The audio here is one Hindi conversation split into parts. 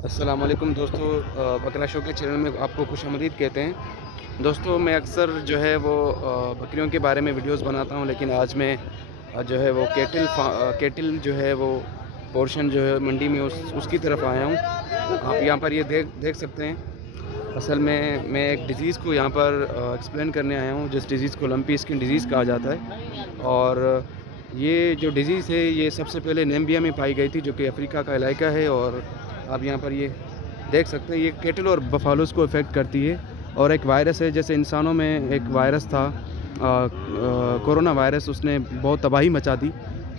अस्सलाम वालेकुम दोस्तों, बकरा शो के चैनल में आपको खुशामदीद कहते हैं। दोस्तों, मैं अक्सर जो है वो बकरियों के बारे में वीडियोस बनाता हूं, लेकिन आज मैं जो है वो केटिल जो है वो पोर्शन जो है मंडी में उसकी तरफ आया हूं। आप यहां पर ये देख सकते हैं। असल में मैं एक डिज़ीज़ को यहां पर एक्सप्लेन करने आया हूं, जिस डिज़ीज़ को लंपी स्किन डिज़ीज़ कहा जाता है। और ये जो डिज़ीज़ है ये सबसे पहले नामीबिया में पाई गई थी, जो कि अफ्रीका का इलाका है। और आप यहाँ पर ये देख सकते हैं, ये कैटल और बफालोज़ को इफ़ेक्ट करती है। और एक वायरस है, जैसे इंसानों में एक वायरस था कोरोना वायरस, उसने बहुत तबाही मचा दी।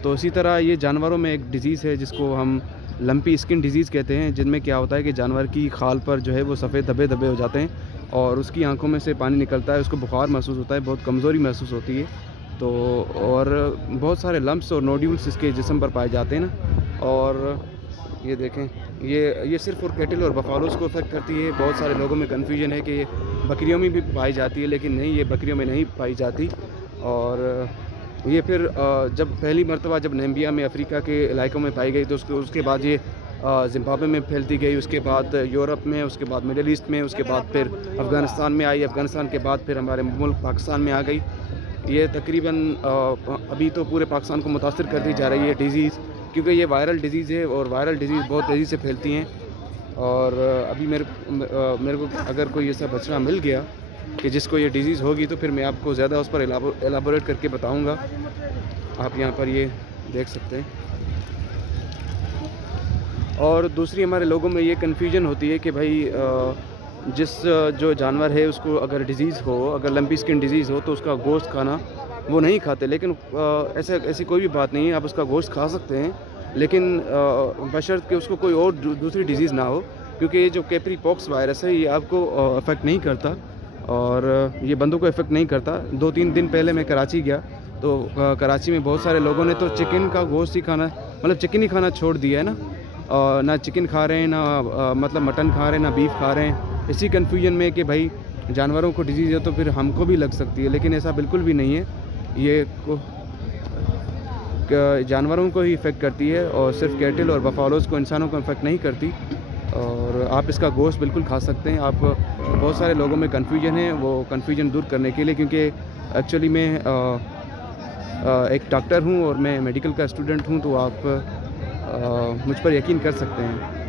तो इसी तरह ये जानवरों में एक डिज़ीज़ है जिसको हम लंपी स्किन डिज़ीज़ कहते हैं, जिनमें क्या होता है कि जानवर की खाल पर जो है वो सफ़ेद धब्बे धब्बे हो जाते हैं और उसकी आंखों में से पानी निकलता है, उसको बुखार महसूस होता है, बहुत कमज़ोरी महसूस होती है। तो और बहुत सारे लम्प्स और नोड्यूल्स इसके जिस्म पर पाए जाते हैं ना। और ये देखें, ये सिर्फ़ और कैटल और बफालोज़ को इफ़ेक्ट करती है। बहुत सारे लोगों में कन्फ्यूजन है कि ये बकरियों में भी पाई जाती है, लेकिन नहीं, ये बकरियों में नहीं पाई जाती। और ये फिर जब पहली मर्तबा जब नामीबिया में अफ्रीका के इलाकों में पाई गई, तो उसके बाद ये ज़िम्बाब्वे में फैलती गई, उसके बाद यूरोप में, उसके बाद मिडल ईस्ट में, उसके बाद फिर अफ़गानिस्तान में आई, अफ़गानिस्तान के बाद फिर हमारे मुल्क पाकिस्तान में आ गई। ये तकरीबन अभी तो पूरे पाकिस्तान को मुतासिर करती जा रही है डिज़ीज़, क्योंकि ये वायरल डिज़ीज़ है और वायरल डिज़ीज़ बहुत तेज़ी से फैलती हैं। और अभी मेरे को अगर कोई ऐसा बछड़ा मिल गया कि जिसको ये डिज़ीज़ होगी, तो फिर मैं आपको ज़्यादा उस पर एलाबोरेट करके बताऊंगा। आप यहाँ पर ये देख सकते हैं। और दूसरी, हमारे लोगों में ये कन्फ्यूजन होती है कि भाई जो जानवर है उसको अगर डिज़ीज़ हो, अगर लंपी स्किन डिज़ीज़ हो, तो उसका गोश्त खाना वो नहीं खाते। लेकिन ऐसी कोई भी बात नहीं है, आप उसका गोश्त खा सकते हैं, लेकिन बशर्त कि उसको कोई और दूसरी डिज़ीज़ ना हो, क्योंकि ये जो कैपरी पॉक्स वायरस है ये आपको अफेक्ट नहीं करता और ये बंदों को इफ़ेक्ट नहीं करता। 2-3 दिन पहले मैं कराची गया, तो कराची में बहुत सारे लोगों ने तो चिकन का गोश्त ही खाना, मतलब चिकन ही खाना छोड़ दिया है ना। ना चिकन खा रहे हैं, ना मतलब मटन खा रहे हैं, ना बीफ खा रहे हैं, इसी कन्फ्यूजन में कि भाई जानवरों को डिजीज़ है तो फिर हमको भी लग सकती है। लेकिन ऐसा बिल्कुल भी नहीं है। ये जानवरों को ही इफ़ेक्ट करती है और सिर्फ कैटल और बफालोज़ को, इंसानों को इफ़ेक्ट नहीं करती। और आप इसका गोश्त बिल्कुल खा सकते हैं। आप बहुत सारे लोगों में कन्फ्यूजन है, वो कन्फ्यूजन दूर करने के लिए, क्योंकि एक्चुअली मैं एक डॉक्टर हूँ और मैं मेडिकल का स्टूडेंट हूँ, तो आप मुझ पर यकीन कर सकते हैं।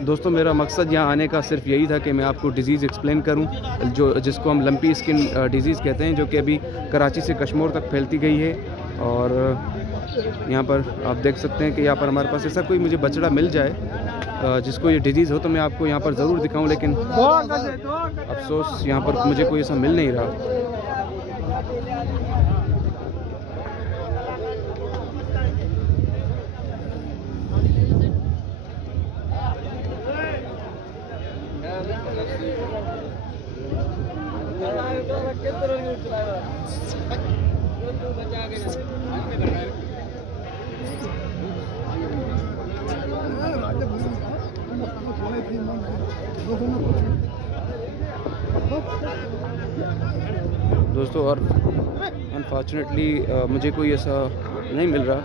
दोस्तों, मेरा मकसद यहाँ आने का सिर्फ यही था कि मैं आपको डिज़ीज़ एक्सप्लेन करूँ, जिसको हम लंपी स्किन डिज़ीज़ कहते हैं, जो कि अभी कराची से कश्मीर तक फैलती गई है। और यहाँ पर आप देख सकते हैं कि यहाँ पर हमारे पास ऐसा कोई मुझे बछड़ा मिल जाए जिसको ये डिज़ीज़ हो, तो मैं आपको यहाँ पर ज़रूर दिखाऊँ, लेकिन अफसोस यहाँ पर मुझे कोई ऐसा मिल नहीं रहा। दोस्तों, और अनफॉर्चुनेटली मुझे कोई ऐसा नहीं मिल रहा,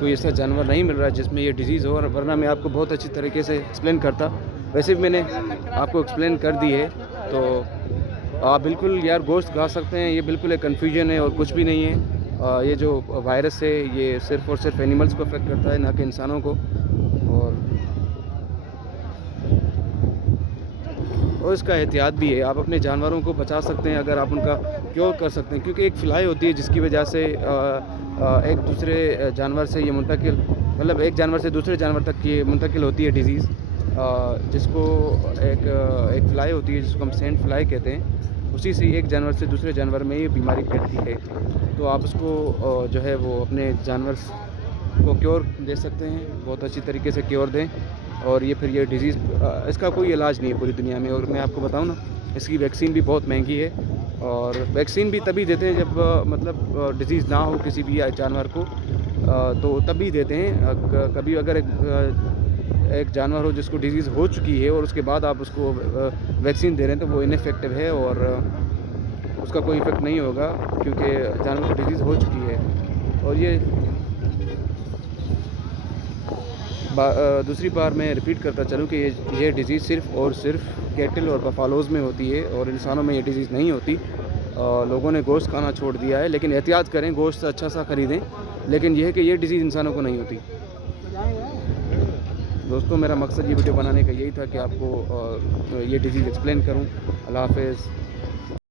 कोई ऐसा जानवर नहीं मिल रहा जिसमें ये डिज़ीज़ हो, और वरना मैं आपको बहुत अच्छी तरीके से एक्सप्लेन करता। वैसे भी मैंने आपको एक्सप्लेन कर दी है, तो आप बिल्कुल यार गोश्त खा सकते हैं। ये बिल्कुल एक कन्फ्यूजन है और कुछ भी नहीं है। ये जो वायरस है ये सिर्फ़ और सिर्फ एनिमल्स को अफेक्ट करता है, ना कि इंसानों को। और इसका एहतियात भी है, आप अपने जानवरों को बचा सकते हैं अगर आप उनका क्योर कर सकते हैं, क्योंकि एक फ्लाई होती है जिसकी वजह से एक दूसरे जानवर से ये मुंतकिल, मतलब एक जानवर से दूसरे जानवर तक ये मुंतकिल होती है डिज़ीज़, जिसको एक फ्लाई होती है जिसको हम सेंट फ्लाई कहते हैं। उसी से एक जानवर से दूसरे जानवर में ये बीमारी फैलती है। तो आप उसको जो है वो अपने जानवर को क्योर दे सकते हैं, बहुत अच्छी तरीके से क्योर दें। और ये फिर ये डिज़ीज़, इसका कोई इलाज नहीं है पूरी दुनिया में। और मैं आपको बताऊं ना, इसकी वैक्सीन भी बहुत महंगी है, और वैक्सीन भी तभी देते हैं जब मतलब डिज़ीज़ ना हो किसी भी जानवर को, तो तभी देते हैं। कभी अगर एक जानवर हो जिसको डिजीज़ हो चुकी है और उसके बाद आप उसको वैक्सीन दे रहे हैं तो वो इनफेक्टिव है और उसका कोई इफ़ेक्ट नहीं होगा, क्योंकि जानवर को डिजीज़ हो चुकी है। और ये दूसरी बार मैं रिपीट करता चलूँ कि ये डिज़ीज़ सिर्फ़ और सिर्फ कैटल और बफालोज़ में होती है और इंसानों में ये डिज़ीज़ नहीं होती। लोगों ने गोश्त खाना छोड़ दिया है, लेकिन एहतियात करें, गोश्त अच्छा सा ख़रीदें, लेकिन यह है कि ये डिज़ीज़ इंसानों को नहीं होती। दोस्तों, मेरा मकसद ये वीडियो बनाने का यही था कि आपको ये डिज़ीज़ एक्सप्लेन करूँ। अल्लाह हाफ़िज़।